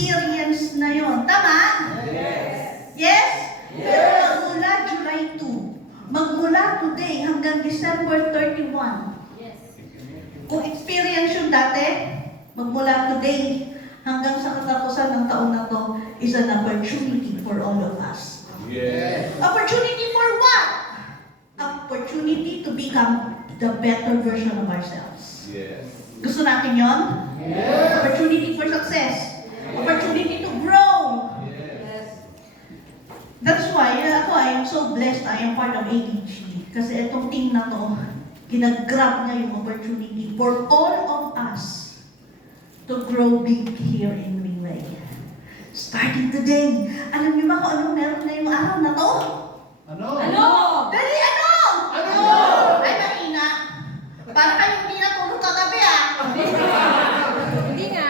experience na yon. Tama? Yes. Yes? Pero magmula July 2, magmula today hanggang December 31, kung experience yun dati, magmula today hanggang sa katapusan ng taon na to is an opportunity for all of us. Yes. Opportunity for what? Opportunity to become the better version of ourselves. Yes. Gusto natin yon? Yes. Opportunity for success. Opportunity to grow. Yes. That's why I am so blessed I am part of ADG. Kasi itong team na to, ginagrab niya yung opportunity for all of us to grow big here in Ringway. Starting today, alam niyo ba kung anong meron na yung araw na to? Ano? Ano? Dali, ano? Ano? Ay, mahina. Para kayo hindi natulog kagabi, ah. Hindi nga.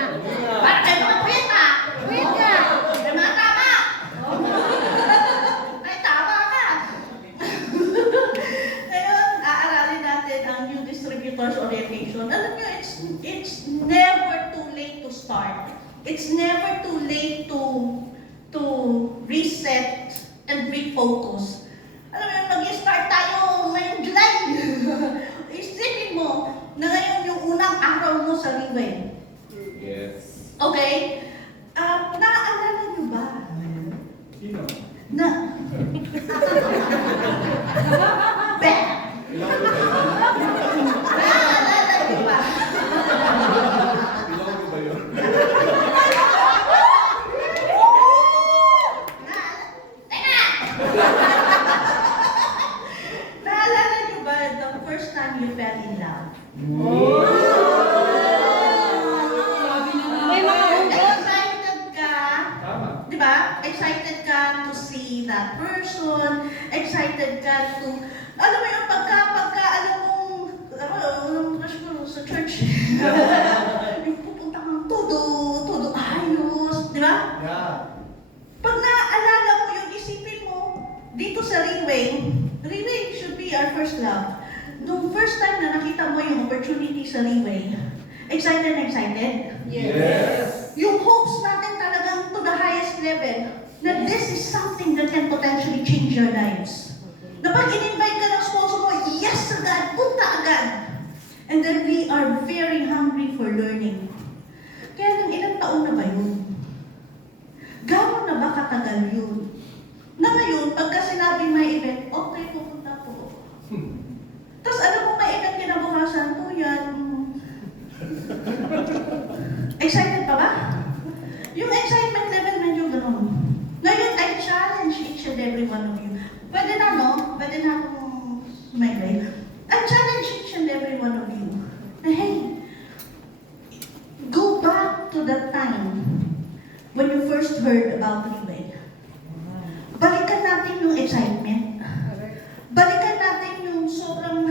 Para kayo makapuyat, ah. Wait ka. Ay, mga tama. Ay, tama ka. Ngayon, aaralin natin ang new distributors orientation. Alam niyo, it's never too late to start. It's never too late to reset and refocus. Alam mo, mag-start tayo ngayong July. Isipin mo na ngayon yung unang araw mo sa Ringway. Yes. Okay? Naaalala niyo ba? Sino? Na... Beh! Naaalala niyo ba? Ilonggo ba yun? Teka! Naalala niyo ba the first time you fell in love? May mga Excited ka, Tama. di ba? Excited ka to see that person, excited ka to, alam mo yung pagka alam mong crush mo sa church, yung pupunta kang todo ayos, di ba? Yeah. Pag naaalala mo yung isipin mo, dito sa Ringway should be our first love. Nung first time na nakita mo yung opportunity sa Ringway, excited na excited? Yes. Yung hopes natin talagang to the highest level, na this is something that can potentially change your lives. Na pag in-invite ka ng sponsor mo, yes agad, punta agad. And then we are very hungry for learning. Kaya nang ilang taon na ba yun? Gano'n na ba katagal yun? Na ngayon, pagka sinabing may event, okay, pupunta po. Tapos alam mo, may event kinabukasan po yan. Excited pa ba? Yung excitement level medyo gano'n. Ngayon, I challenge each and every one of you. Pwede na, no? Pwede na akong sumaybay. I challenge each and every one of you na, hey, go back to that time when you first heard about Ringway. Balikan natin yung excitement. Balikan natin yung sobrang,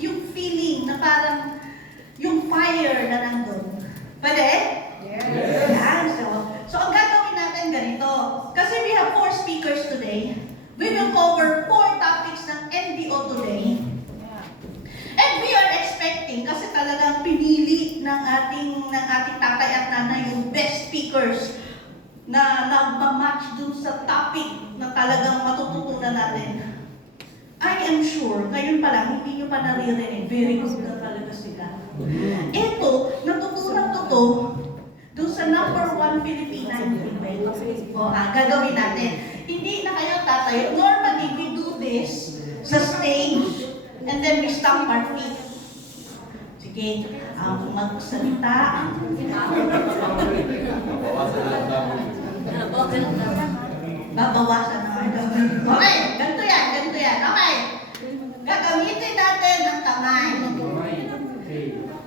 yung feeling na parang yung fire na nandun. Pwede? Yes. Yan. So ang gagawin natin ganito. Kasi we have 4 speakers today. We will cover 4 topics ng NDO today. And we are expecting, kasi talagang pinili ng ating tatay at nanay yung best speakers na nagmamatch dun sa topic na talagang matututunan natin. I am sure, ngayon pa lang, hindi nyo pa naririnig, very good na talaga sila. Ito, natutunan ko to dun sa number 1 Filipina in Ringway. Gagawin natin. Hindi na kayo tatayo. Normally, we do this sa stage and then we stamp our feet. Sige, magsalita. Bawasan na ang dami. Babawasan na ang dami. Okay, ganito yan. Okay. Gagamitin natin ang kamay.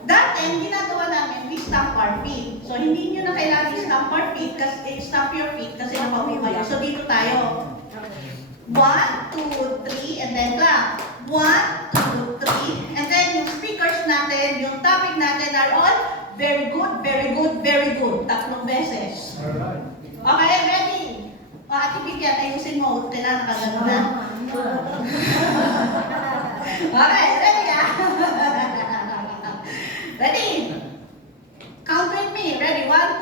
Dati, ang ginagawa namin, we stamp our feet. So, hindi nyo na kailangan i-stamp our feet, stamp your feet kasi napauwi kayo. So, dito tayo. 1, 2, 3, and then clap. 1, 2, 3, and then yung speakers natin, yung topic natin are all very good, very good, very good. 3 beses. Alright. Okay, ready? Ate Bigyan, ayusin mo. Kailangan nakagano na. Okay, ready ah? Ready? Count with me. Ready? 1,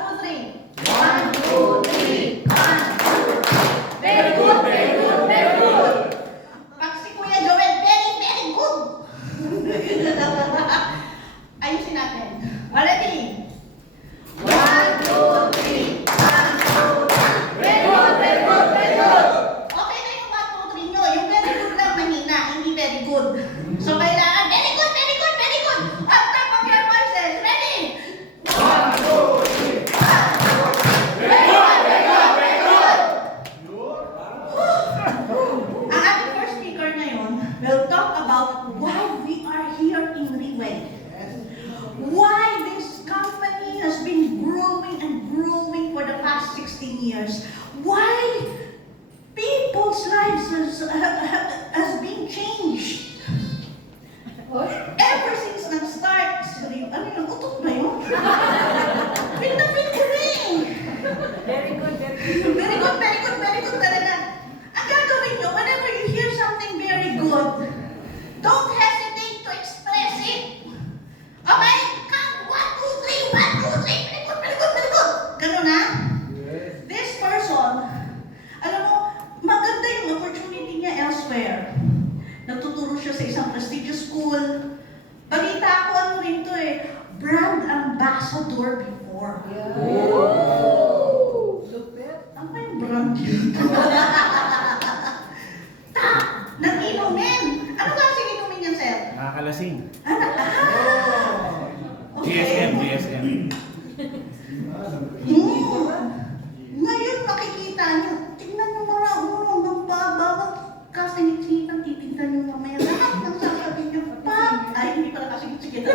growing and growing for the past 16 years. Why people's lives has been changed. Ever since nag-start, ano yung utok ba yun? Feel na feel ko na eh. Very good, very good. Very good, very good, very good talaga. Ang gagawin nyo, whenever you hear something very good, don't hesitate to express it. Okay? Count 1, 2, 3, 1, 2, 3. Very good, very good, very good. Ganun na? Yes. This person, alam mo, maganda yung opportunity niya elsewhere. Nagtuturo siya sa isang prestigious school. Balita ko ano rin to eh, brand ambassador before. Ano ba yung brand yun? Nag-inumin. Ano klaseng inumin yan, sir? Nakakalasing. Okay. GSM. Ngayon makikita nyo, tingnan nyo mga magbabawag kasingit-singitan, titignan nyo mamaya lahat ng sasabihin nyo, ay hindi pala kasingit-singitan.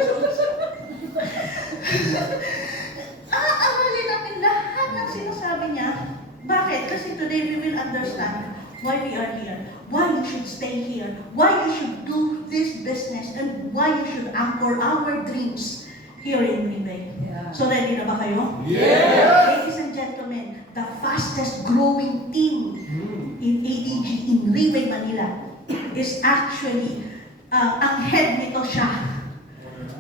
Aaralin natin lahat ng sinasabi niya. Bakit? Kasi today we will understand why we are here, why you should stay here, why you should do this business, and why you should anchor our dreams here in Ribay. Yeah. So ready na ba kayo? Yes! Ladies and gentlemen, the fastest growing team in ADG in Ribay, Manila is actually, ang head nito siya.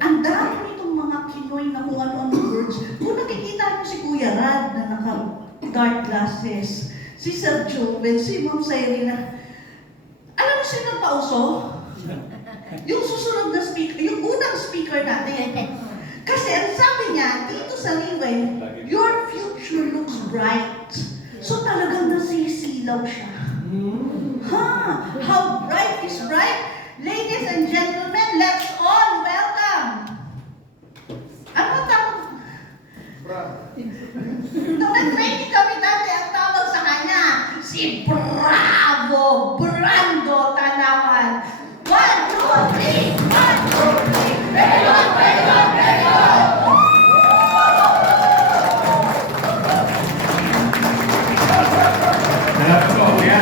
Ang dami nitong mga kinoy na kung ano-ano words. Kung nakikita niyo si Kuya Rad na naka-dark glasses, si Sir Joel, si Ma'am Sayrina, alam mo sino ang pauso? Yung susunod na speaker, yung unang speaker natin. Kasi ang sabi niya, dito sa Ribay, your future looks bright. So talagang nasisilaw siya. How bright is bright? Ladies and gentlemen, let's all welcome. Ano tawag? Nung nag-training kami dati, ang tawag sa kanya, si Bravo Brando Tanawan. 1, 2, 3, 1, 2, 3. Very good, very good, very good. Salamat po, kuya.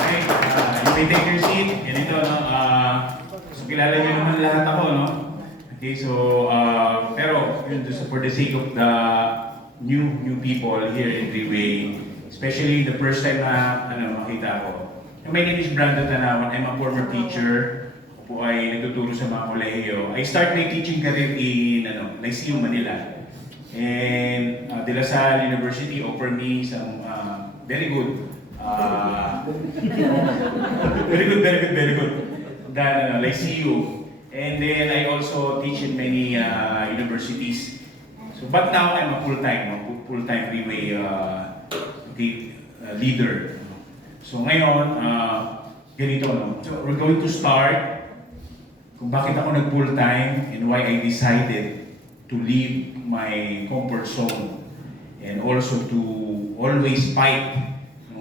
Okay, you may take your seat. Ganito, no? So, kilala niyo naman lahat ako, no? Okay, so, pero, yun, for the sake of the new people here in Ribay, especially the first time na, makita ko. My name is Brando Tanawan. I'm a former teacher. Ako po ay nagtuturo sa mga kolehiyo. I start my teaching career in, Lyceum, Manila. And De La Salle University offered me some very good, very good, than Lyceum. And then I also teach in many universities. So, but now I'm a full-time Ribay leader. So ngayon, ganito, no? So we're going to start kung bakit ako nag-full-time and why I decided to leave my comfort zone and also to always fight,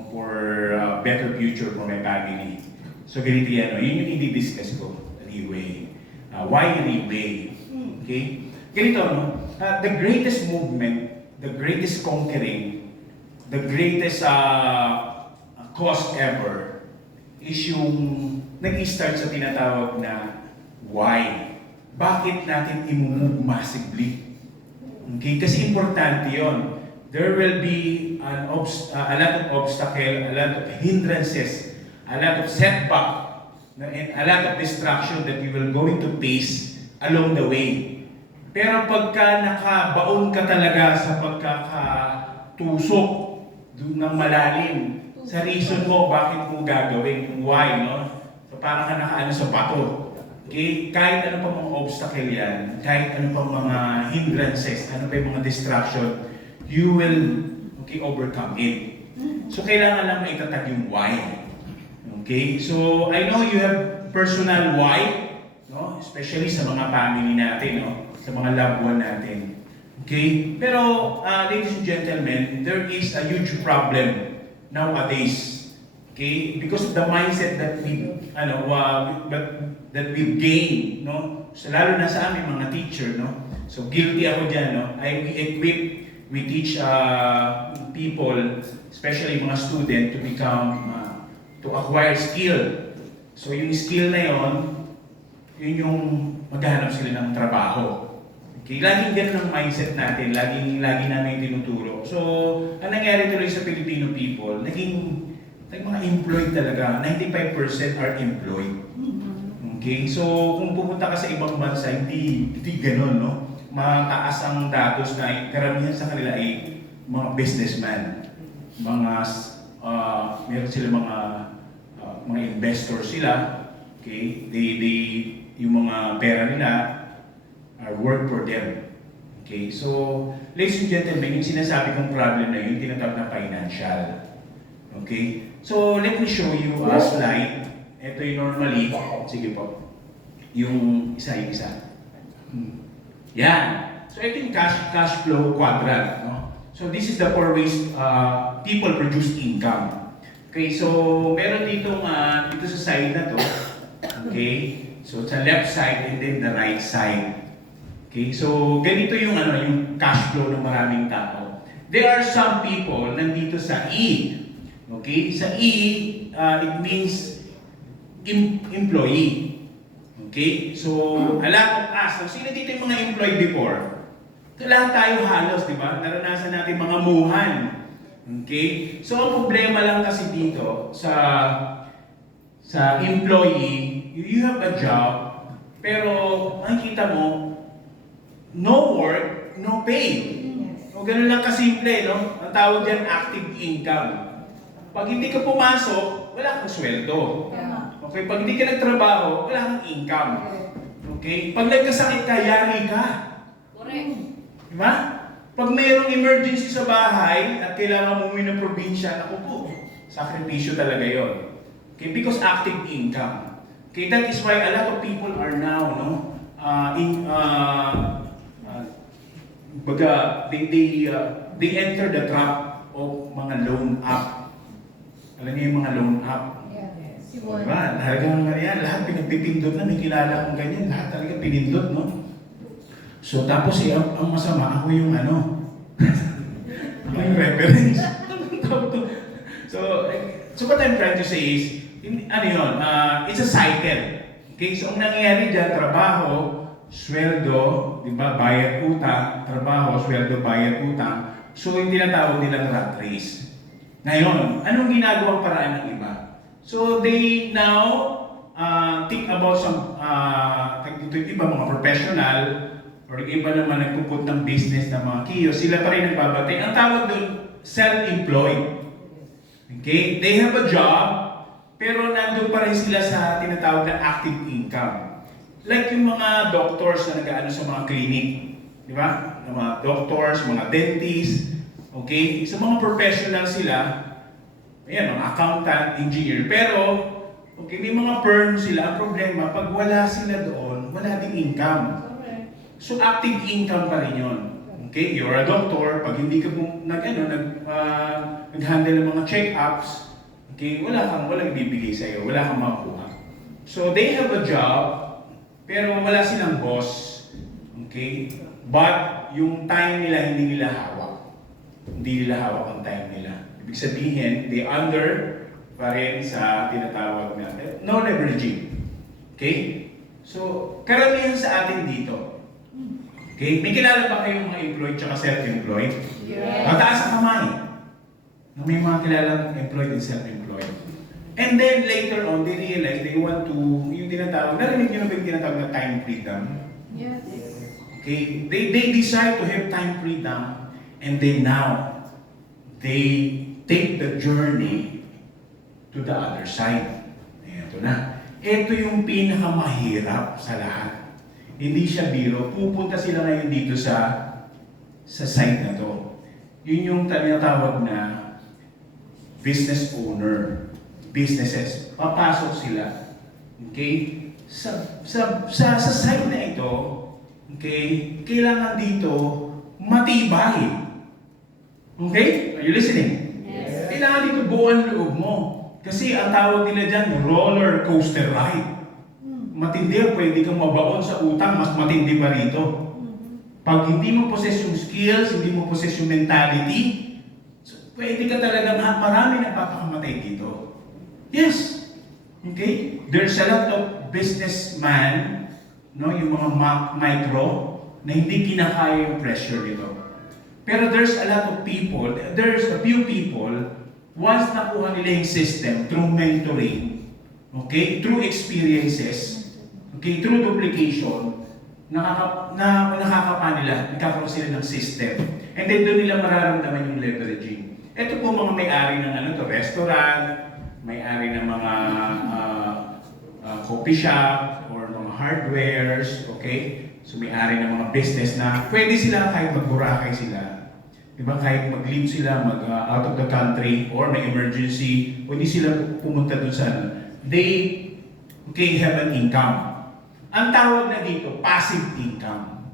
for a better future for my family. So ganito yan, no? Yun yung i-discuss ko, Ribay. Why Ribay? Okay? Ganito, no? The greatest movement, the greatest conquering, the greatest cause ever is yung nag-i-start sa tinatawag na why. Bakit natin i-move massively? Okay? Kasi importante yon. There will be a lot of obstacle, a lot of hindrances, a lot of setback, and a lot of distraction that you will going to face along the way. Pero pagka nakabaon ka talaga sa pagkakatusok ng malalim, sa reason mo bakit mo gagawin, yung why, no? So parang ka nakaano sa bato. Okay? Kahit ano pang mga obstacle yan, kahit ano pang mga hindrances, ano pa yung mga distraction, you will, overcome it. So kailangan lang maitatag yung why. Okay? So I know you have personal why, no? Especially sa mga family natin, no? Sa mga loved one natin. Okay? Pero, ladies and gentlemen, there is a huge problem nowadays. Okay? Because of the mindset that we've gained, no? So, lalo na sa aming mga teacher, no? So guilty ako dyan, no? We teach people, especially mga student, to become, to acquire skill. So yung skill na yon, yun yung maghahanap sila ng trabaho. Okay, laging ganun ang mindset natin, lagi namin tinuturo. So, ang nangyari tuloy sa Filipino people, naging mga employed talaga, 95% are employed. Okay, so kung pupunta ka sa ibang bansa, hindi ganun, no? Mataas ang datos na karamihan sa kanila ay mga businessman, meron sila mga investor sila, okay? Yung mga pera nila are work for them. Okay, so ladies and gentlemen, yung sinasabi kong problem na yun, tinatawag na financial. Okay, so let me show you a slide. Ito yung normally, sige po, yung isa. Yan. So ito yung cash flow quadrant. No? So this is the 4 ways people produce income. Okay, so meron dito sa side na to. Okay, so sa left side and then the right side. Okay, so ganito yung yung cash flow ng maraming tao. There are some people nandito sa E. Okay, sa E, it means employee. Okay, so a lot of us. So sino dito yung mga employed before? Lahat tayo halos, di ba? Naranasan natin mga muhan. Okay, so ang problema lang kasi dito sa employee, you have a job, pero makikita mo, no work, no pay. O ganun lang kasimple, no? Ang tawag dyan, active income. Pag hindi ka pumasok, wala kang sweldo. Okay, pag hindi ka nagtrabaho, wala kang income. Okay? Pag nagkasakit ka, yari ka. Correct. Diba? Pag mayroong emergency sa bahay at kailangan mo umuwi ng probinsya, naku po, sakripisyo talaga yon. Okay? Because active income. Okay, that is why a lot of people are now, no? They enter the trap of mga loan app. Alam niyo yung mga loan app? Diba? Lahat pinagpipindot na, may kilala akong ganyan, lahat talaga pinindot, no? So tapos ang masama, ako yung ako yung reference. So what I'm trying to say is, it's a cycle. Okay, so ang nangyayari dyan, trabaho, sweldo, di ba, bayad utang, trabaho, sweldo, bayad utang. So yung tinatawag nilang rat race. Ngayon, anong ginagawang paraan ng iba? So they now think about some iba mga professional or iba naman nagpuput ng business ng mga kiosk, sila pa rin nagbabatay. Ang tawag doon, self-employed. Okay? They have a job, pero nandun pa rin sila sa tinatawag na active income. Like yung mga doctors na nag-aano sa mga clinic, di ba? Yung mga doctors, mga dentists, okay? Sa mga professional sila, ayan, mga accountant, engineer, pero okay, may mga firm sila. Ang problema, pag wala sila doon, wala ding income. So active income pa rin yun. Okay, you're a doctor, pag hindi ka nag-handle ng mga check-ups, okay, walang ibibigay sa iyo, wala kang makuha. So they have a job, pero wala silang boss. Okay? But yung time nila hindi nila hawak. Hindi nila hawak ang time nila. Ibig sabihin, they under pa rin sa tinatawag na no leveraging. Okay? So, karamihan sa atin dito. Okay? May kilala ba kayong mga employed tsaka self-employed? Yes. Mataas ang kamay. May mga kilalang employed and self-employed. And then later on, they realize they want to, yung tinatawag, narinig nyo na ba yung tinatawag na time freedom? Yes. Okay? They decide to have time freedom and then now, they take the journey to the other side. Ito na. Ito yung pinakamahirap sa lahat. Hindi siya biro. Pupunta sila ngayon dito sa site na to. Yun yung tinatawag na business owner. Businesses. Papasok sila. Okay? Sa site na ito, okay, kailangan dito matibay. Okay? Are you listening? Yes. Kailangan dito buuan loob mo. Kasi ang tawag nila dyan, roller coaster ride. Matindi, pwede kang mabaon sa utang, mas matindi pa rito. Pag hindi mo possess yung skills, hindi mo possess yung mentality, so, pwede ka talagang marami nagpapakamatay dito. Yes. Okay? There's a lot of businessman, no, yung mga micro, na hindi kinakaya yung pressure nito. Pero there's a lot of people, there's a few people, once nakuha nila yung system through mentoring, okay, through experiences, okay, through duplication, nakakapa nila, nagkakaroon sila ng system. And then doon nila mararamdaman yung leveraging. Ito po mga may-ari ng restaurant, may-ari ng mga coffee shop, or mga hardwares, okay? So may-ari ng mga business na pwede sila kahit mag-Boracay sila. Diba? Kahit mag-leave sila, out of the country, or may emergency, pwede sila pumunta dun sa they have an income. Ang tawag na dito, passive income.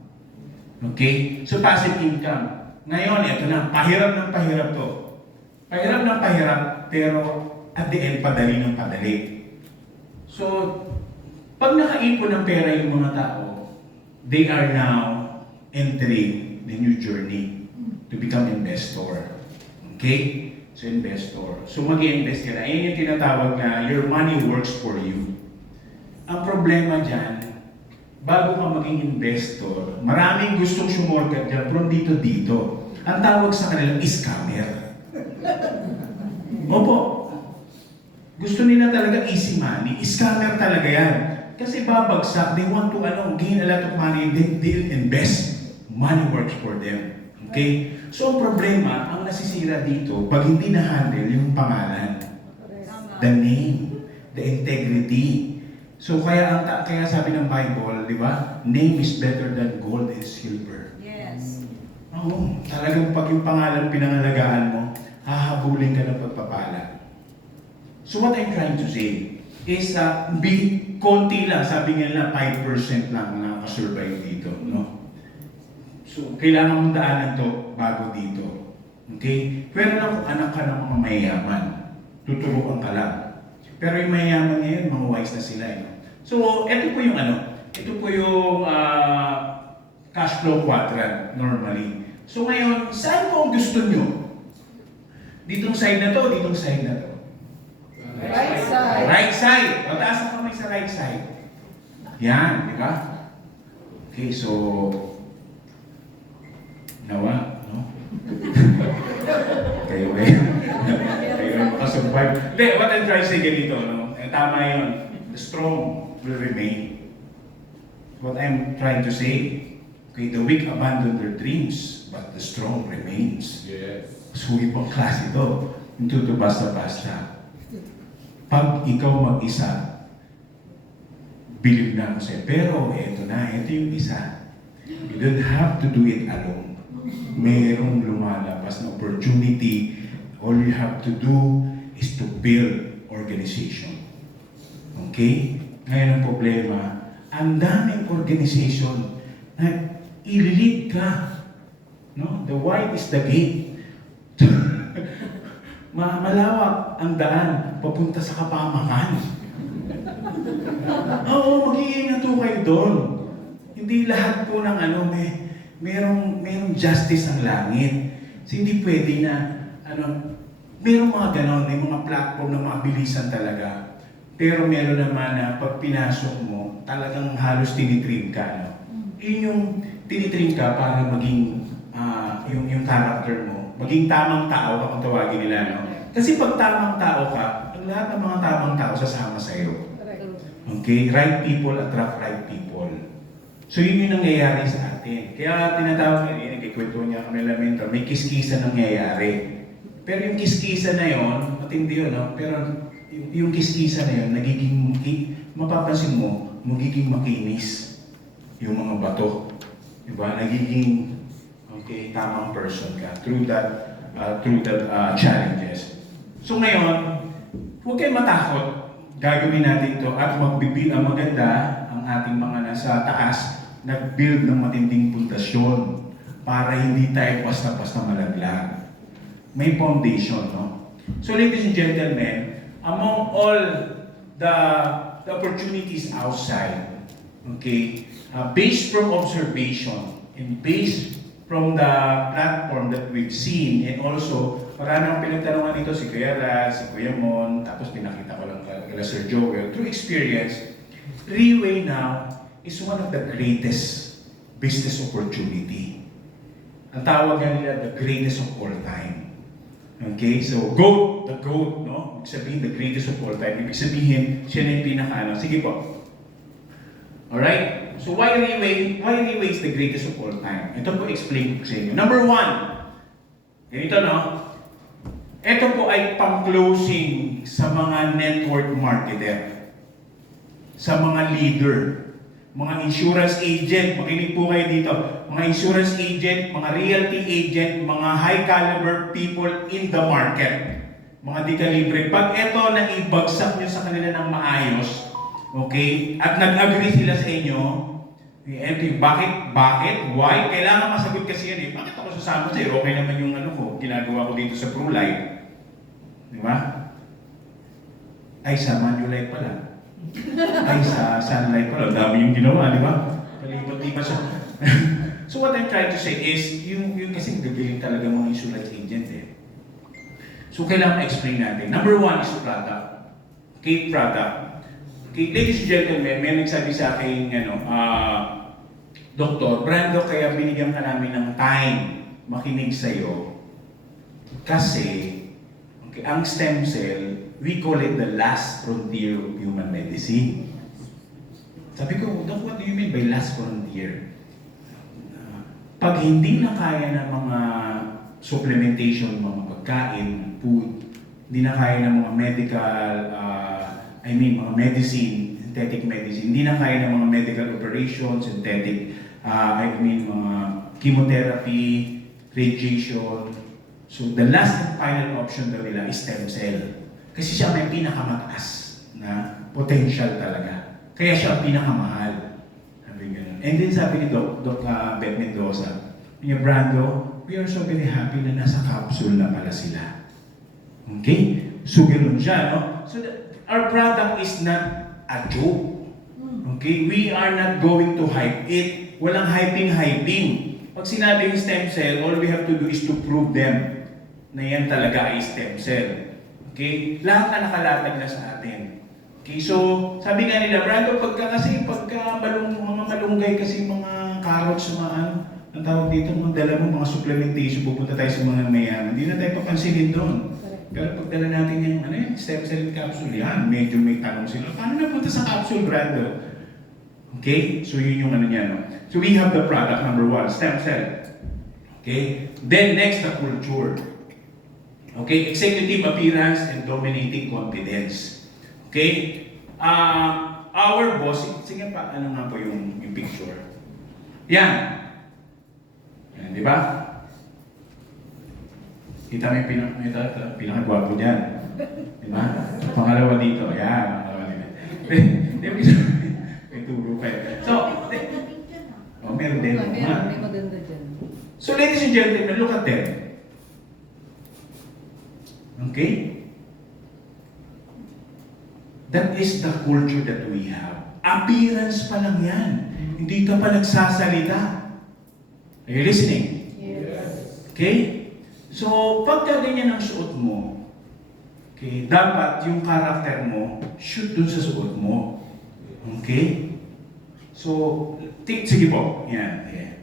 Okay? So passive income. Ngayon, ito na, pahirap ng pahirap to. Pahirap ng pahirap, pero at the end, padali ng padali. So, pag nakaipon ng pera yung mga tao, they are now entering the new journey to become investor. Okay? So, investor. So, mag-i-invest ka na. Ayan yung tinatawag na your money works for you. Ang problema dyan, bago ka maging investor, maraming gustong sumorkat dyan from dito. Ang tawag sa kanila, scammer. Opo. Gusto nila talaga easy money. Scammer talaga yan. Kasi babagsak, they want to gain a lot of money, they'll invest. Money works for them. Okay? So, ang problema, ang nasisira dito, pag hindi na-handle yung pangalan, the name, the integrity. So, kaya sabi ng Bible, di ba? Name is better than gold and silver. Yes. Oo, talagang pag yung pangalan pinangalagaan mo, hahabulin ka ng pagpapala. So, what I'm trying to say is, konti lang, sabi nga na 5% lang nakakasurvive dito, no? So, kailangan mong daanan to bago dito. Okay? Pero lang kung anak ka ng mga mayayaman, tuturuan ka lang. Pero yung mayayaman ngayon, mga wise na sila. So, ito po yung ito po yung cash flow quadrant normally. So ngayon, saan po ang gusto nyo? Ditong side na to, ditong side na to. Right side. Right side. Mataas ang kamay sa right side. Yan, di ba? Okay, so nawa, no? Kayo ba yun? Kayo yung makasurvive. Hindi, what I'm trying to say ganito, no? Tama yun. The strong will remain. What I'm trying to say, okay, the weak abandon their dreams, but the strong remains. Yes. So, ibang klase ito. Hindi ito basta-basta. Pag ikaw mag-isa, believe na ako sa'yo. Pero, ito yung isa. You don't have to do it alone. Merong lumalabas na opportunity. All you have to do is to build organization. Okay? Ngayon ang problema, ang daming organization na ililid ka. No? The wide is the gate. Malawak ang daan papunta sa kapamakan. Oo, mag-iingat po kayo doon. Hindi lahat po ng merong justice ang langit. So, hindi pwede na, merong mga ganon, may mga platform na mabilisan talaga. Pero meron naman na pag pinasok mo, talagang halos tinitrim ka. No? Yun yung tinitrim ka para maging, yung character mo, maging tamang tao kung tawagin nila. No? Kasi pag tamang tao ka, lahat ng mga tamang tao sasama sa'yo. Okay? Right people attract right people. So yun yung nangyayari sa atin. Kaya tinatawag nila, ikikwento niya kami lamento, may kiskisa nangyayari. Pero yung kiskisa na yon, matindi yun, no? Pero yung kiskisa na yun, mapapansin mo, magiging makinis yung mga bato. Diba? Nagiging, tamang person ka through that challenges. So ngayon, huwag kayong matakot. Gagawin natin ito at ang maganda ang ating mga nasa taas, nag-build ng matinding pundasyon para hindi tayo basta-basta malaglag. May foundation, no? So ladies and gentlemen, among all the opportunities outside, based from observation, And based from the platform that we've seen, and also, marami akong pinagtanungan dito, si Kuya Raz, si Kuya Mon, tapos pinakita ko lang kala Sir Joel. Through experience, Reway now is one of the greatest business opportunity. Ang tawag nga nila, the greatest of all time. Okay, so GOAT, the GOAT, no? Ibig sabihin, the greatest of all time. Ibig sabihin, siya na yung pinaka-ano. Sige po. Alright? So why Reway? Why Reway is the greatest of all time? Ito po explain ko sa inyo. Number one, ganito no? Ito po ay pang-closing sa mga network marketer, sa mga leader, mga insurance agent, makinig po kayo dito, mga insurance agent, mga realty agent, mga high caliber people in the market, mga di-calibre. Pag ito na ibagsak nyo sa kanila ng maayos, okay, at nag-agree sila sa inyo, bakit? Why? Kailangan masagot kasi yan eh. Bakit ako sasama sa'yo? Okay naman yung ano ko, ginagawa ko dito sa ProLife. Di ba? Ay, sa Manulife pala. Ay, sa Sunlight pala. Dami yung ginawa, di ba? Palibot di ba sa... So what I'm trying to say is, yung kasi gagaling talaga mga insurance agent eh. So kailangan explain natin. Number one is product. Okay, product. Okay, ladies and gentlemen, may nagsabi sa akin, Doktor, Brando, kaya binigyan ka namin ng time makinig sa'yo. Kasi, okay, ang stem cell, we call it the last frontier of human medicine. Sabi ko, Doc, what do you mean by last frontier? Pag hindi na kaya ng mga supplementation, mga pagkain, food, hindi na kaya ng mga medical, mga medicine, synthetic medicine, hindi na kaya ng mga medical operations, synthetic, mga chemotherapy, radiation. So the last and final option daw nila is stem cell. Kasi siya may pinakamataas na potential talaga. Kaya siya ang pinakamahal. Sabi ganun. And then sabi ni Doc Beth Mendoza, Brando, we are so very happy na nasa capsule na pala sila. Okay? So ganun siya, no? So our product is not a joke. Okay? We are not going to hype it. Walang hyping. Pag sinabing stem cell, all we have to do is to prove them na yan talaga ay stem cell. Okay? Lahat na nakalatag na sa atin. Okay? So, sabi nga nila, Brando, mga malunggay kasi mga carrots, ang tawag dito, mga dala mo, mga supplementation, pupunta tayo sa mga mayaman. Hindi na tayo papansinin doon. Pero pag dala natin yung stem cell capsule, yan, medyo may tanong sila. Paano napunta sa capsule, Brando? Okay? So yun yung niya, no? So we have the product, number one, stem cell. Okay? Then next, the culture. Okay? Executive appearance and dominating confidence. Okay? Our boss, sige pa, ano nga po yung picture? Yan. Yan, di ba? Kita mo yung pinakagwapo dyan. Di ba? Pangalawa dito. Yan, pangalawa dito. May turo pa eh. So, meron din. May maganda dyan. So, ladies and gentlemen, look at them. Okay? That is the culture that we have. Appearance pa lang yan. Hindi ka pa nagsasalita. Are you listening? Yes. Okay? So, pagka ganyan ang suot mo, okay, dapat yung karakter mo, shoot dun sa suot mo. Okay? So, sige po. Yan. Yeah.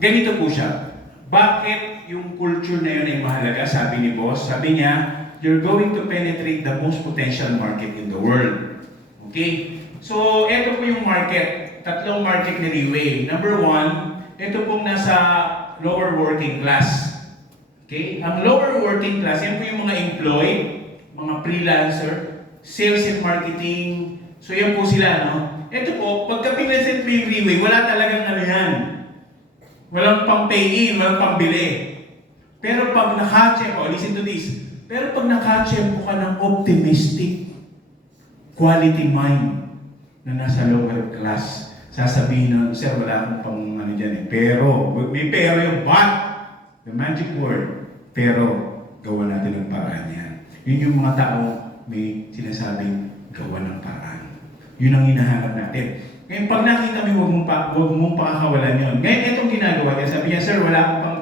Ganito po siya. Bakit yung culture na yun ay mahalaga? Sabi ni boss, sabi niya, you're going to penetrate the most potential market in the world. Okay? So, ito po yung market. Tatlong market ni Reway. Number one, ito pong nasa lower working class. Okay? Ang lower working class, yan po yung mga employed, mga freelancer, sales and marketing. So, yan po sila, no? Ito po, pagka pinresent mo yung Reway, wala talagang ano yan. Walang pang-pay-in, walang pang-bili. Pero pag naka-check, listen to this. Pero pag naka-check mo ka ng optimistic quality mind na nasa lower class, sasabihin na, sir, wala akong pang ano dyan eh. Pero, may pero yung but, the magic word, pero, gawa natin ng paraan yan. Yun yung mga tao may sinasabing gawa ng paraan. Yun ang hinahanap natin. Ngayon, pag nakita mo, huwag mong pakakawalan yun. Ngayon, itong ginagawa niya, sabi niya, sir, wala akong pang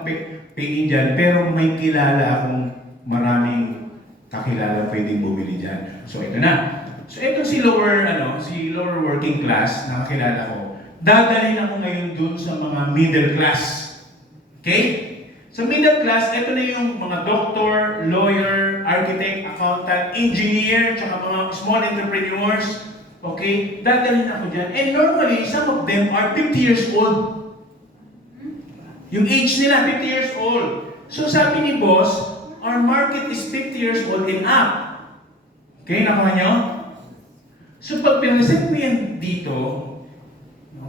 pay dyan, pero may kilala akong maraming kakilala pwedeng bumili dyan. So, ito na. So, ito si lower working class na kakilala ko. Dadalhin ako ngayon dun sa mga middle class. Okay? Sa middle class, ito na yung mga doctor, lawyer, architect, accountant, engineer, tsaka mga small entrepreneurs. Okay? Dadalhin ako dyan. And normally, some of them are 50 years old. Yung age nila, 50 years old. So sabi ni boss, our market is 50 years old and up. Okay, nakuha nyo? So pag pinag-set mo yan dito,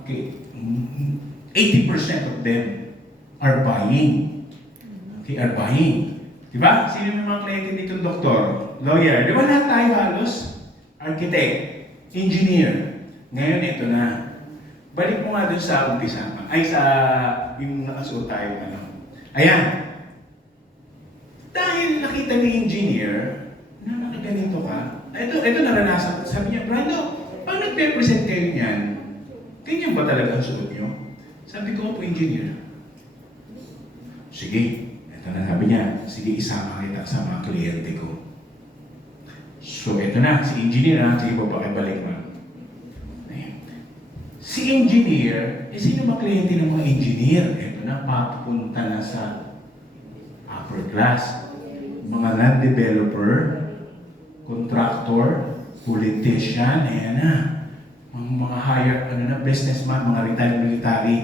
okay, 80% of them are buying. Okay, are buying. Diba? Sino yung mga kliyente dito? Doktor, lawyer. Diba lahat tayo halos? Architect, engineer. Ngayon, ito na. Balik mo nga dun sa umpisa. Ay, sa yung nakasuot tayo. Ayan. Dahil nakita ni engineer na nakaganito ka, ito naranasan ko. Sabi niya, Brando, pag nagpe-present kayo niyan, ganyan ba talaga ang suot niyo? Sabi ko po, engineer. Sige, ito na sabi niya, sige isama kita sa mga kliyente ko. So ito na, si engineer na, sige po pakibalik mo. Si engineer, sino mga kliyente ng mga engineer? Ito na, papunta na sa upper class. Mga land developer, contractor, politician, ayan na. Mga higher, businessman, mga retired military.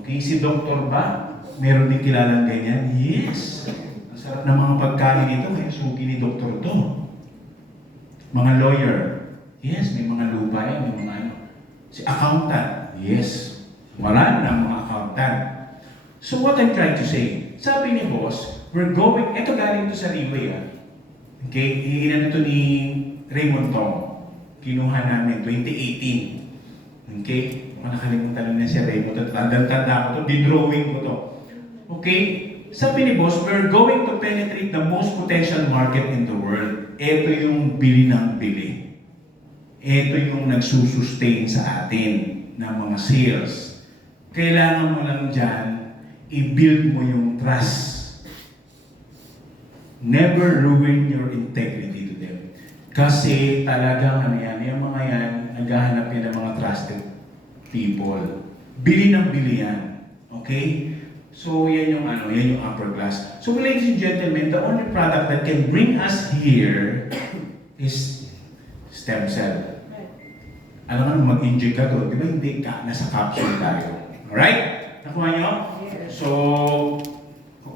Okay, si doktor ba? Meron din kilalang ganyan? Yes! Ang sarap ng mga pagkain nito, kaya suki ni doktor to. Mga lawyer, yes, may mga lupa yan, may mga ano. Si accountant, yes. Wala na mga accountant. So what I'm trying to say, sabi ni boss, we're going, eto galing to sa Riway Okay, iinan ito ni Raymond Tong. Kinuha namin 2018. Okay, mga nakalimutan na si Raymond. Tanda ko to, drawing ko to. Okay, sabi ni boss, we're going to penetrate the most potential market in the world. Ito yung bili ng bili. Ito yung nagsusustain sa atin ng mga sales. Kailangan mo lang dyan, i-build mo yung trust. Never ruin your integrity to them. Kasi talagang yung mga yan, naghahanap yan ng mga trusted people. Bili ng bili yan. Okay? So, yan yung yan yung upper class. So, ladies and gentlemen, the only product that can bring us here is stem cell. Alam nga, mag-inject ka doon. Di ba hindi ka? Nasa capsule tayo. Alright? Nakuha nyo? So,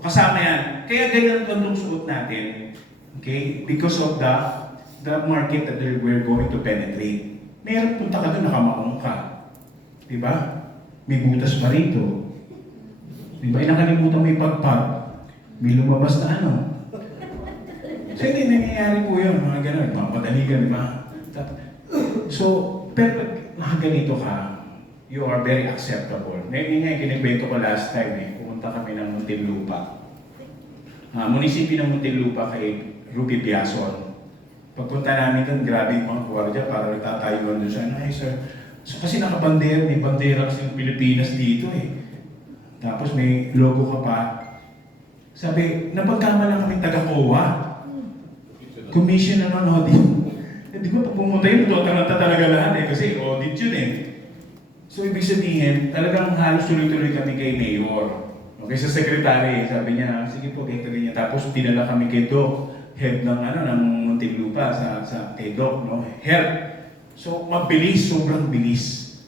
kasama yan. Kaya ganyan itong suot natin. Okay? Because of the market that we're going to penetrate. Meron punta ka doon, nakamaong ka. Di ba? May butas pa rito. Di ba? Nakalimutan may pagpag. May lumabas na ano. So, hindi nangyayari po yun. Mga gano'n. Mamadali ka, di ba? So, pero nakaganito ka, you are very acceptable. Ngayon nga, kinikwento ko last time pumunta kami ng Muntinlupa. Munisipyo ng Muntinlupa kay Ruby Piazon. Pagpunta namin doon, grabe yung mga gwardiya para nagtatayuan doon sa ay sir. So kasi nakabandera, may bandera kasi yung Pilipinas dito Tapos may logo ka pa. Sabi, napagkama lang kami taga-COA. Commission na ng audit. Di ba pag pumunta yun, taranta talaga lahat kasi audit yun So ibig sabihin, talagang halos tuloy-tuloy kami kay Mayor. Okay, sa secretary, sabi niya, sige po, ganyan. Tapos tinala kami kay Doc, head ng ng Muntinlupa sa kay Doc, Health. So mabilis, sobrang bilis.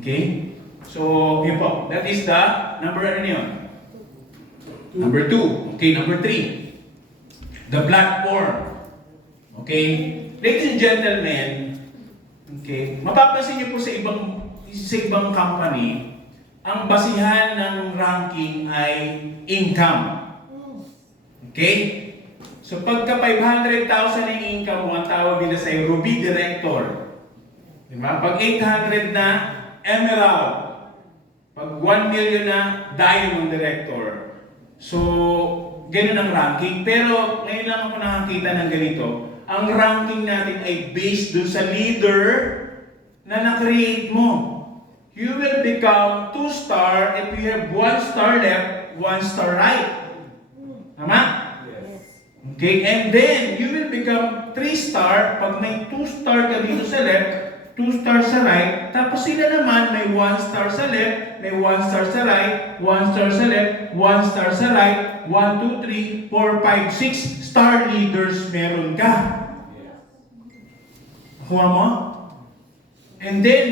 Okay? So, yun po. That is the number yun? Number 2. Okay, number 3. The platform. Okay? Ladies and gentlemen, okay, mapapansin niyo po sa ibang company, ang basihan ng ranking ay income. Okay? So pagka 500,000 ang income mo, ang tawag nila sa Ruby Director. Diba? Pag 800 na, Emerald. Pag 1 million na, Diamond Director. So, ganun ang ranking. Pero ngayon lang ako nakakita ng ganito. Ang ranking natin ay based dun sa leader na na-create mo. you will become 2-star if you have 1 star left, 1 star right. Tama? Yes. Okay, and then you will become 3-star pag may 2-star ka dito sa left, 2 star sa right, tapos sila naman may 1 star sa left, may 1 star sa right, 1 star sa left, 1 star sa right, 1, 2, 3, 4, 5, 6 star leaders meron ka. Nakuha mo? And then,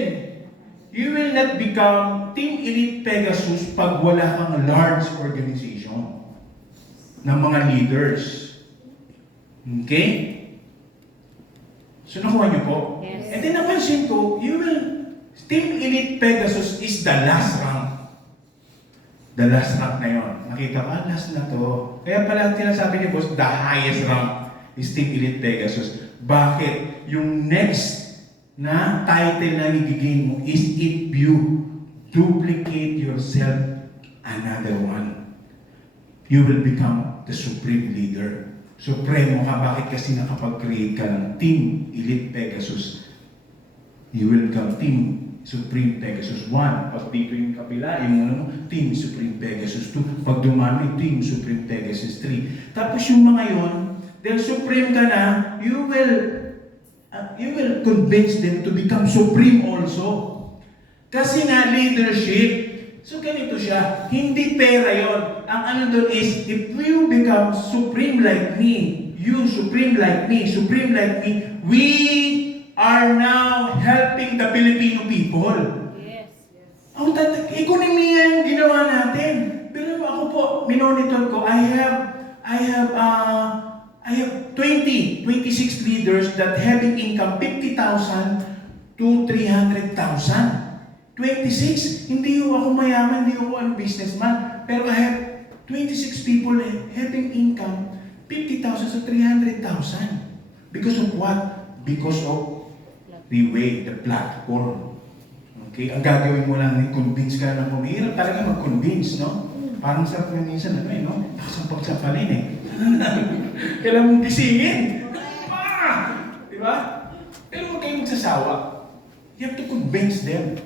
you will not become Team Elite Pegasus pag wala kang large organization ng mga leaders. Okay? So nakuha niyo po? Yes. And then napansin ko, Team Elite Pegasus is the last rank. The last rank na yun. Nakita ko, last na to. Kaya pala sinasabi ni boss, the highest rank is Team Elite Pegasus. Bakit? Yung next na title na nagiging mo is if you duplicate yourself another one. You will become the supreme leader. Supremo ka. Bakit? Kasi nakapag-create ka ng Team Elite Pegasus. You will become Team Supreme Pegasus 1. Pag dito yung kabila, yung ano mo, Team Supreme Pegasus 2. Pag dumami, Team Supreme Pegasus 3. Tapos yung mga yon, dahil supreme ka na, you will convince them to become supreme also. Kasi nga, leadership. So ganito siya, hindi pera yon. Ang ano doon is, if you become supreme like me, you supreme like me, we are now helping the Filipino people. Yes. Ang ekonomiya yung ginawa natin. Pero ako po, minonitor ko, I have 26 leaders that having income 50,000 to 300,000. 26, hindi ako mayaman, hindi ako businessman, pero I have 26 people having income 50,000 to 300,000. Because of what? Because of the way, the platform. Okay, ang gagawin mo lang, convince ka na mahirap talaga mag-convince, no? Parang sarap yung minsan, no? Pagsapalin eh. Kailangan mong gisingin. Diba? Pero huwag kayong magsasawa. You have to convince them.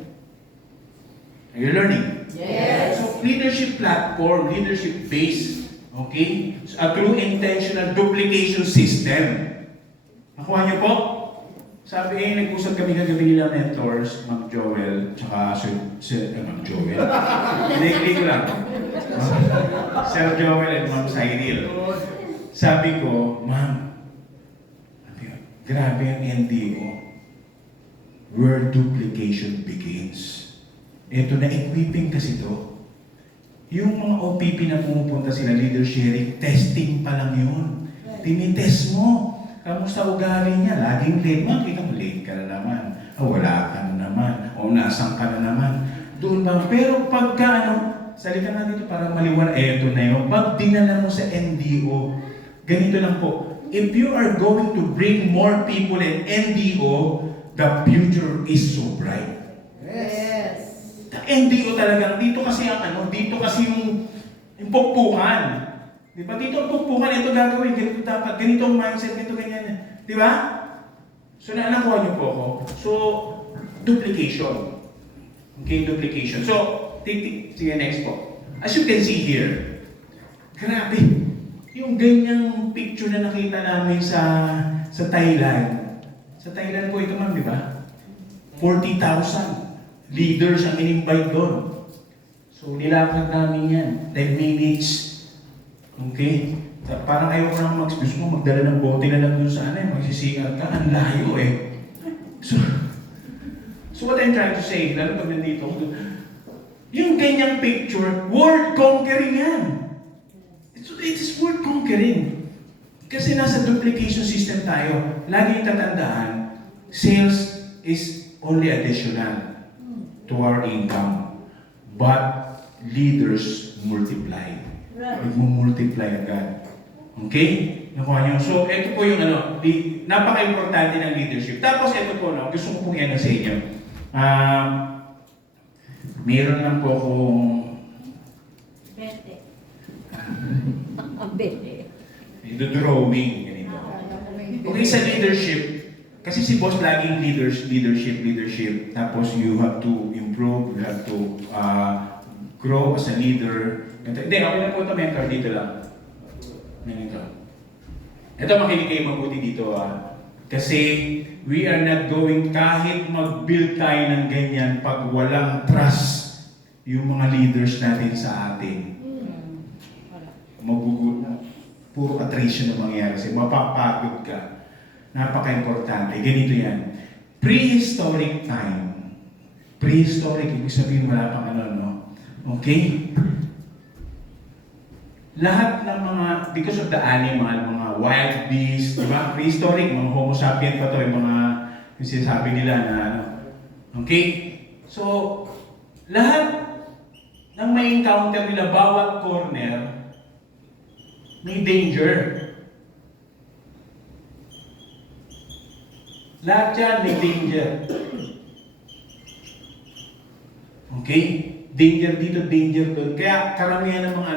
Are you learning? Yes. So, leadership platform, leadership base, okay? So, a true intentional duplication system. Nakuha niyo po? Sabi nag-usap kami kagabi nila mentors, Ma'am Joel, tsaka Ma'am Joel. Hindi ko lang. Sir Joel and Ma'am Cyril. Sabi ko, Ma'am, grabe ang NDO. Where duplication begins. Ito na, equipping kasi to. Yung mga OPP na pumupunta sila, leader sharing, testing pa lang yun. Tinitest mo. Kamusta ugali niya? Laging late. Makita mo, late ka na naman. Wala ka na naman. O nasang ka na naman. Doon ba? Pero pagka salita nga dito para maliwan, eto na yun. Pag dinala mo sa NDO, ganito lang po. If you are going to bring more people in NDO, the future is so bright. Yes. NDO talagang, dito kasi yung pukpukan. Di ba? Dito ang pukpukan, ito gagawin, ganito dapat, ganito ang mindset, ganito ganyan. Di ba? So, nakuha niyo po ako. So, duplication. Okay, duplication. So, sige, next po. As you can see here, grabe, yung ganyang picture na nakita namin sa Thailand. Sa Thailand po ito, ma'am, di ba? 40,000 leaders ang in-invite doon. So, nilakad namin yan. 10 minutes. Okay? Parang ayaw ko lang mag-excuse mo, magdala ng bote na lang doon sa magsisikat ka. Ang layo eh. So what I'm trying to say, lalo pag nandito ako, yung ganyang picture, world conquering yan. It is world conquering. Kasi nasa duplication system tayo. Lagi yung tatandaan, sales is only additional to our income. But leaders multiply. Nagmumultiply agad. Okay? Nakuha niyo? So, ito po yung napaka-importante ng leadership. Tapos, ito po, gusto ko pong sa inyo. Meron lang po akong... Bete. Ang bete. Drawing. Ganito. Okay, sa leadership, Kasi si boss laging leadership. Tapos you have to improve, you have to grow as a leader. Hindi, okay na po ito, mentor, dito lang. Ganito. Ito, makinig kayo mabuti dito Kasi we are not going, kahit mag-build tayo ng ganyan, pag walang trust yung mga leaders natin sa atin, magugulo. Puro attrition na mangyayari sa'yo. Mapapagod ka. Napaka-importante. Ganito yan. Prehistoric time. Prehistoric, ibig sabihin wala pang Okay? Lahat ng mga, because of the animal, mga wild beasts, di ba? Prehistoric, mga homo sapien pa to, yung sinasabi nila na Okay? So, lahat ng may encounter nila, bawat corner, may danger. Lahat yan may danger. Okay? Danger dito, danger doon. Kaya karamihan ng mga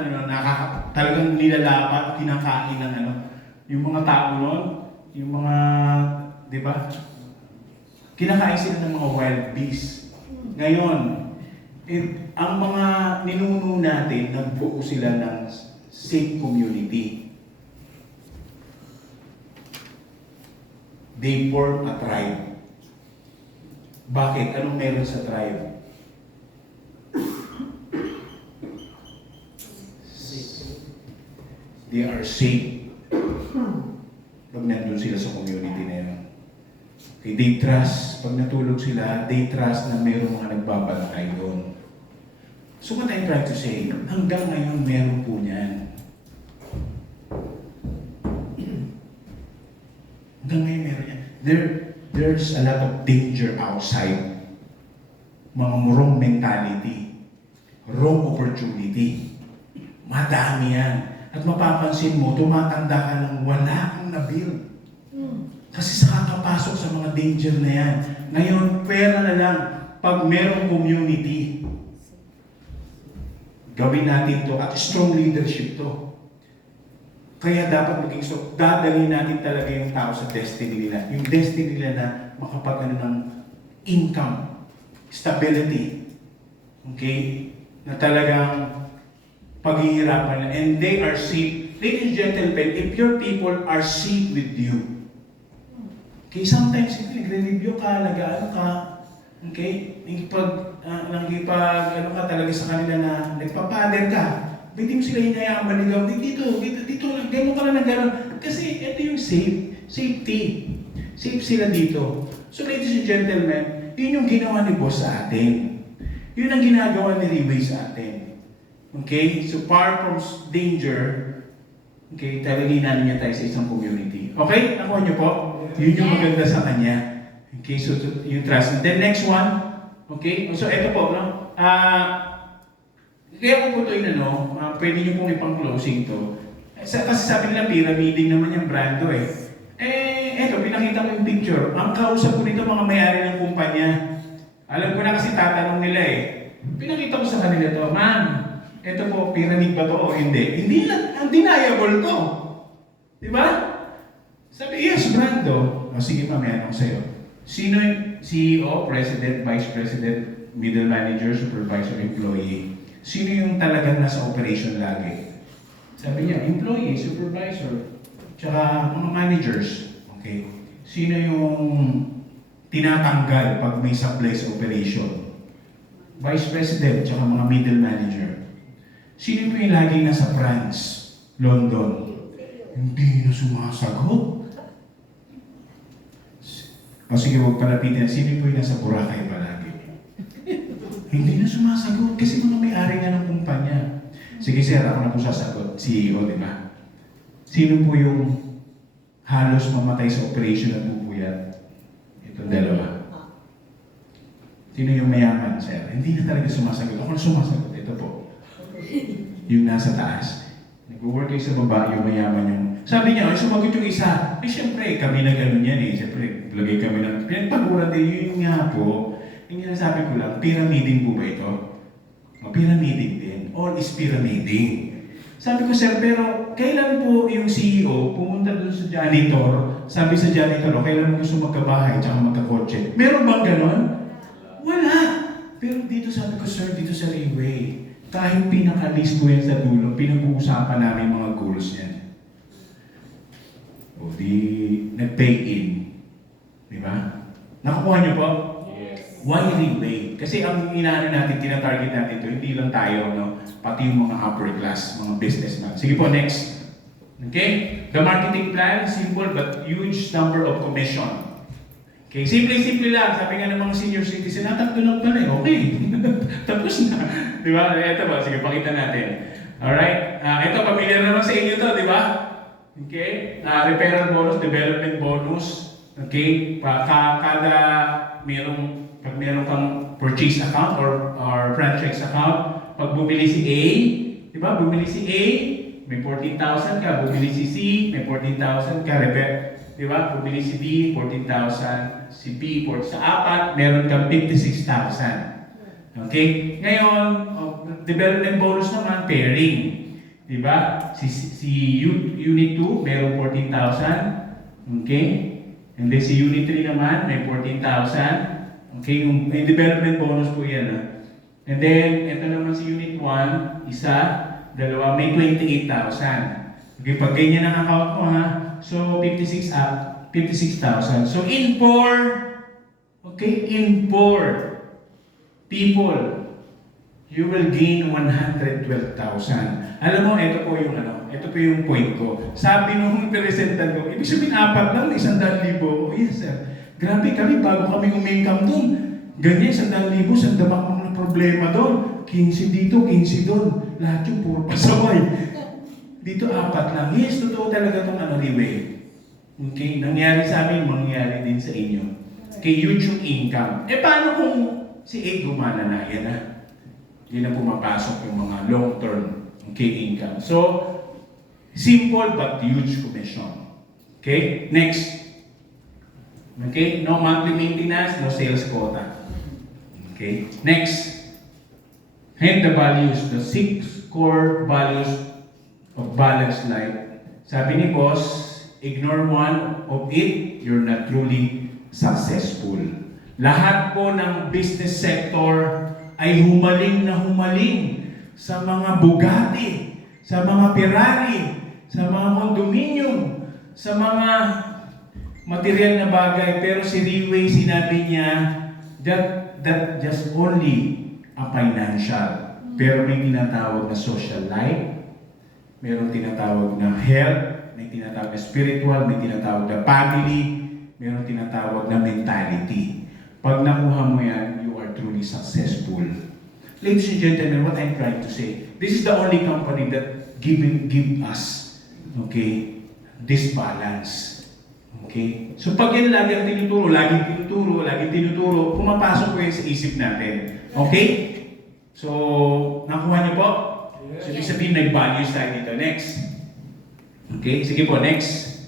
talagang nilalapat, kinakain ng yung mga tao noon, yung mga, di ba? Kinakain sila ng mga wild beasts. Ngayon, ang mga ninuno natin, nagbuo sila ng safe community. They form a tribe. Bakit? Anong meron sa tribe? They are safe. Pag nandun sila sa community na yun. Okay, they trust. Pag natulog sila, they trust na mayroong mga nagbabantay doon. So what I'm trying to say, hanggang ngayon meron po niyan. Hanggang ngayon meron yan. There's a lot of danger outside. Mga wrong mentality. Wrong opportunity. Madami yan. At mapapansin mo, tumatanda ka lang, wala kang na-build. Kasi sa kakapasok sa mga danger na yan. Ngayon, pera na lang. Pag merong community, gawin natin to at strong leadership to. Kaya dapat maging dadalhin natin talaga yung tao sa destiny nila. Yung destiny nila na makapag ng income, stability. Okay? Na talagang paghihirapan na. And they are safe. Ladies and gentlemen, if your people are safe with you, okay, sometimes nagre-review ka, nag-ano ka, okay, nakikipag ka talaga sa kanila na nagpapader ka, hindi mo sila hinayaan maligaw, dito, gano'n ka lang ng gano'n. Kasi ito yung safety. Safe sila dito. So ladies and gentlemen, yun yung ginawa ni boss sa atin. Yun ang ginagawa ni Riway sa atin. Okay? So far from danger, okay, talagin natin niya tayo sa isang community. Okay? Nakuha niyo po? Yun yung maganda sa kanya. Okay, so yung trust. And then next one, okay? So ito po, no? Kaya ko po ito pwede niyo pong ipang-closing to. Kasi sabi nila, pyramiding naman yung brando eto, pinakita ko yung picture. Ang kausap ko nito, mga may-ari ng kumpanya. Alam ko na kasi tatanong nila Pinakita ko sa kanila to, ma'am, ito po, pyramid ba to o hindi? Hindi lang, undeniable to. Diba? Sabi, yes, Brando. Sige, mamaya ako sa'yo. Sino yung CEO, President, Vice President, Middle Manager, Supervisor, Employee? Sino yung talagang nasa operation lagi? Sabi niya, Employee, Supervisor, tsaka mga managers. Okay? Sino yung tinatanggal pag may supply sa operation? Vice President, tsaka mga Middle Manager. Sino po yung laging nasa France, London? Hindi na sumasagot. O sige, huwag palapitin. Sino po yung nasa Boracay palagi? Hindi na sumasagot kasi mga may-ari nga ng kumpanya. Sige sir, ako na po sasagot. CEO, di ba? Sino po yung halos mamatay sa operation at bubuyat? Itong dalawa. Sino yung mayaman, sir? Hindi na talaga sumasagot. Ako na sumasagot. Ito po. Yung nasa taas. Nag-work kayo sa baba, yung mayaman yung... Sabi niya, sumagot yung isa. Siyempre, kami na gano'n yan Siyempre, lagay kami ng... Pinagpaguran din, yun nga po. Yung nasabi ko lang, pyramiding po ba ito? Pyramiding din. All is pyramiding. Sabi ko, sir, pero kailan po yung CEO pumunta doon sa janitor, sabi sa janitor, kailan mo gusto magkabahay tsaka magkakotse? Meron bang ganon? Wala. Pero dito sabi ko, sir, dito sa Rayway, kahit pinaka-list ko yan sa dulo, pinag-uusapan namin mga goals niyan. O di, nag-pay in. Di ba? Nakukuha niyo po? Yes. Why Rayway? Kasi ang inaano natin, tina-target natin ito, hindi lang tayo, no? Pati yung mga upper class, mga businessman. Sige po, next. Okay? The marketing plan, simple but huge number of commission. Okay, simple lang. Sabi nga ng mga senior citizen, tatlo lang pala eh. Okay. Tapos na. Di ba? Ito ba? Sige, pakita natin. Alright? Ito, familiar naman sa inyo to, di ba? Okay? Referral bonus, development bonus. Okay? Pag meron kang purchase account or franchise account, pag bumili si A, di ba? Bumili si A, may 14,000 ka. Bumili si C, may 14,000 ka. Di ba? Bumili si D, 14,000. Si B, sa apat, meron kang 56,000. Okay? Ngayon, development bonus naman, pairing. Di ba? Si Unit 2, meron 14,000. Okay? And then si Unit 3 naman, may 14,000. Okay? Yung development bonus po yan. And then, ito naman si Unit 1, isa, dalawa, may 28,000. Okay, pag ganyan ang account mo ha, so 56,000. So in 4 people, you will gain 112,000. Alam mo, ito po yung point ko. Sabi nung representant ko, ibig sabihin 4 lang, 100,000. Oh yes sir, grabe kami, bago kami umingkam dun. Ganyan, 100,000, sandamak ng problema doon. 15 dito, 15 doon. Lahat yung puro pasaway. Dito 4 lang. Yes, totoo talaga itong Rayway. Okay, nangyari sa amin, mangyari din sa inyo. Okay, huge yung income. Paano kung si A gumana na? Yan na. Hindi na pumapasok yung mga long-term income. So, simple but huge commission. Okay, next. Okay, no monthly maintenance, no sales quota. Okay, next. And the values, the 6 core values of balanced life. Sabi ni boss, ignore one of it, you're not truly successful. Lahat po ng business sector ay humaling sa mga Bugatti, sa mga Ferrari, sa mga condominium, sa mga material na bagay. Pero si Rayway, sinabi niya, that just only a financial. Pero may tinatawag na social life, mayroong tinatawag na health, may tinatawag na spiritual, may tinatawag na family, mayroong tinatawag na mentality. Pag nakuha mo yan, you are truly successful. Ladies and gentlemen, what I'm trying to say, this is the only company that give us, okay, this balance. Okay? So pag yan laging tinuturo, pumapasok ko yan sa isip natin. Okay? So, nakuha niyo po? So, ibig sabihin, nag-values tayo dito. Next. Okay, sige po, next.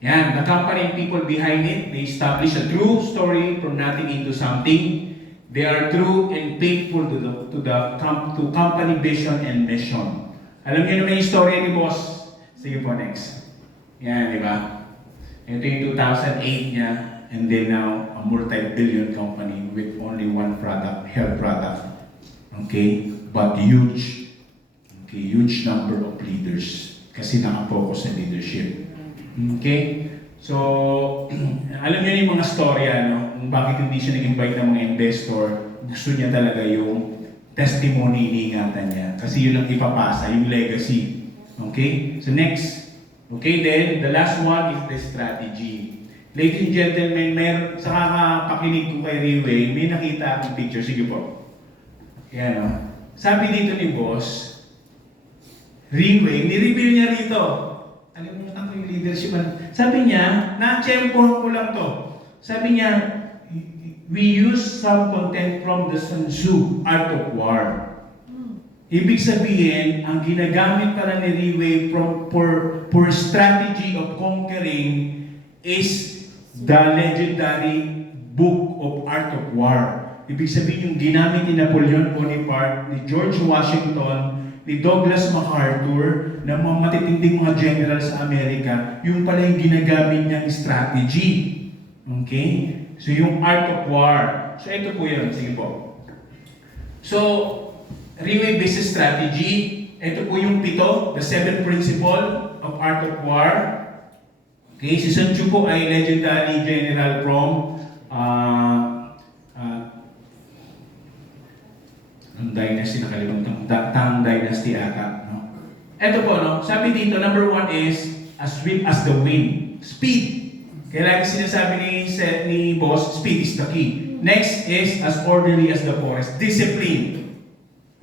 Yan, the company and people behind it, they establish a true story from nothing into something. They are true and faithful to company vision and mission. Alam niyo naman yung story ni boss. Sige po, next. Yan, di ba? Ito yung 2008 niya, and then now, a multi-billion company with only one product, health product. Okay? But huge. Okay, huge number of leaders. Kasi nakapokus sa leadership. Okay? So, alam niyo yung mga storya, no? Kung bakit hindi siya nag-invite ng mga investor, gusto niya talaga yung testimony, iniingatan niya. Kasi yun ang ipapasa, yung legacy. Okay? So next. Okay, then, the last one is the strategy. Ladies and gentlemen, sa kakapakinig ko kay Rayway, may nakita akong picture. Sige po. Yan, no? Sabi dito ni boss, Rayway, ni-reveal niya rito. Alam mo ako yung leadership. Sabi niya, na-tsempohan ko lang to. Sabi niya, we use some content from the Sun Tzu, Art of War. Ibig sabihin, ang ginagamit pala ni Rayway for strategy of conquering is the legendary book of Art of War. Ibig sabihin, yung ginamit ni Napoleon Bonaparte, ni George Washington, ni Douglas MacArthur ng mga matitinding mga general sa Amerika, yung pala yung ginagamit niyang strategy. Okay? So yung art of war. So ito po yun. Sige po. So, Riway Business Strategy. Ito po yung 7, the 7 principle of art of war. Okay, si Sun Tzu po ay legendary general from dynasty, nakalimutan, Tang Dynasty ata. No? Ito po, no? Sabi dito, number 1 is as swift as the wind. Speed. Kaya lagi sinasabi ni boss, speed is the key. Next is as orderly as the forest. Discipline.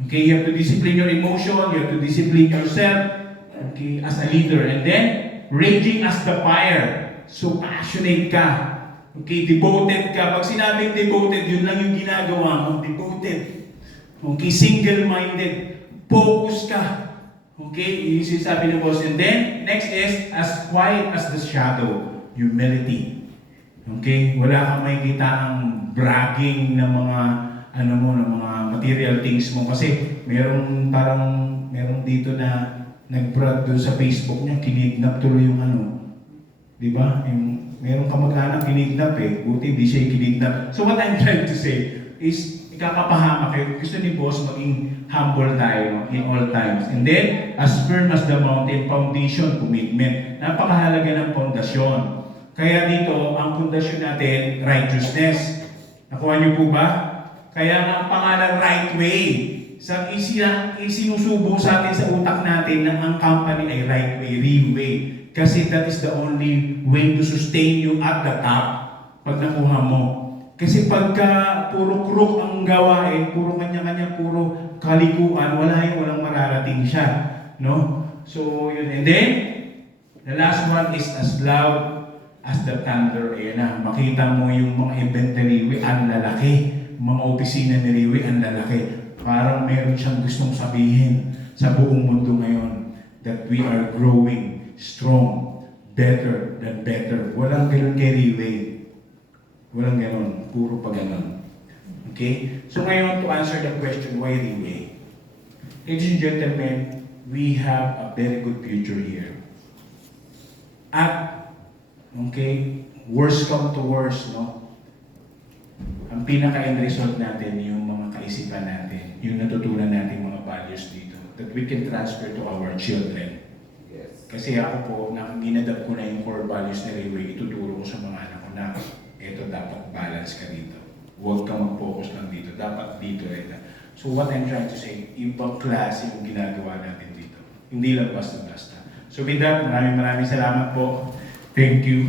Okay, you have to discipline your emotion, you have to discipline yourself, okay, as a leader. And then, raging as the fire. So passionate ka. Okay, devoted ka. Pag sinabing devoted, yun lang yung ginagawa mo. Devoted. Okay, single-minded. Focus ka. Okay, yung sinasabi ng boss. And then, next is as quiet as the shadow. Humility. Okay, wala kang makikita ang bragging ng mga ng mga material things mo kasi meron dito na nag-brag doon sa Facebook niya, kinidnap tuloy yung di ba? Meron kamag-anak kinidnap buti di siya kinidnap. So what I'm trying to say is ikakapahamak kayo. Gusto ni boss maging humble tayo in all times. And then, as firm as the mountain, foundation, commitment. Napakahalaga ng pundasyon. Kaya dito, ang pundasyon natin, righteousness. Nakuha niyo po ba? Kaya nga ang pangalan right way. Sa isinusubo sa atin sa utak natin na ang company ay right way, real way. Kasi that is the only way to sustain you at the top pag nakuha mo. Kasi pagka puro crook ang gawain, puro kanya-kanya, puro kalikuan, walang mararating siya. No? So, yun. And then, the last one is as loud as the thunder. Ayan na, makita mo yung mga event ni Riwi, ang lalaki. Mga opisina ni Riwi, ang lalaki. Parang meron siyang gustong sabihin sa buong mundo ngayon that we are growing strong, better than better. Walang ganun kay Riwi. Walang ganun. Puro pa ganun. Okay? So ngayon, to answer the question, why Riwi? Ladies and gentlemen, we have a very good future here. At, okay, worst come to worst, no? Ang pinaka-end result natin, yung mga kaisipan natin, yung natutunan natin mga values dito, that we can transfer to our children. Yes. Kasi ako po, ginadap ko na yung core values ni Riwi, ituturo ko sa mga anak ko na, eto dapat balance ka dito. Huwag kang mag-focus lang dito. Dapat dito rin. So what I'm trying to say, ibang klase yung ginagawa natin dito. Hindi lang basta-basta. So with that, maraming salamat po. Thank you.